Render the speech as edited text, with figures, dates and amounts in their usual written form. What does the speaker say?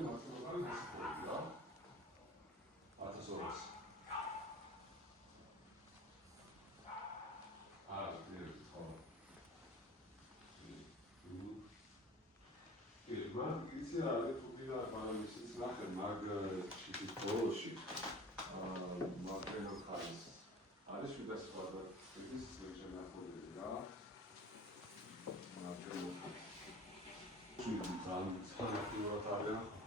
არის მართლაც არის ისეთი რა 1200 Man იცი რა არის თუკი და პარამისის ნახე მაგ შეთის ბოლოში მაგენო ხალის არის 700 კვადრატის შემოხობილი რა მაგენო ძალიან ძალიან